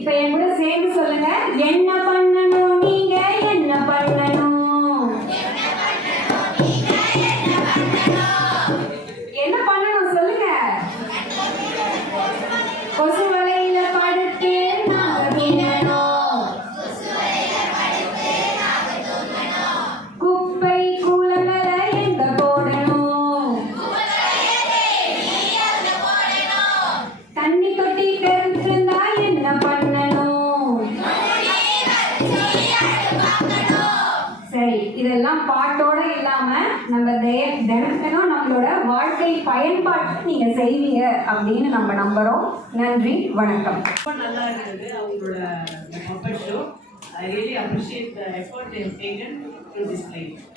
இப்ப என் கூட சேர்ந்து சொல்லுங்க. என்ன பண்ணணும் நீங்க, என்ன பண்ணணும், என்ன பண்ணணும் சொல்லுங்க. கொசு வலையில படுத்து நாங்க தூங்கணும், குப்பை கூலங்களை எங்க போடணும், தண்ணி தொட்டி தெரிஞ்சிருந்தா என்ன பண்ணணும். சரி, இதெல்லாம் பாட்டோட இல்லாம நம்ம தினமும் நம்மளோட வாழ்க்கை பயன்பாட்டு நீங்க செய்வீங்க அப்படின்னு நம்ம நம்புறோம். நன்றி, வணக்கம். ரொம்ப நல்லா இருந்தது அவங்களோட puppet show. I really appreciate the effort they have taken to display it.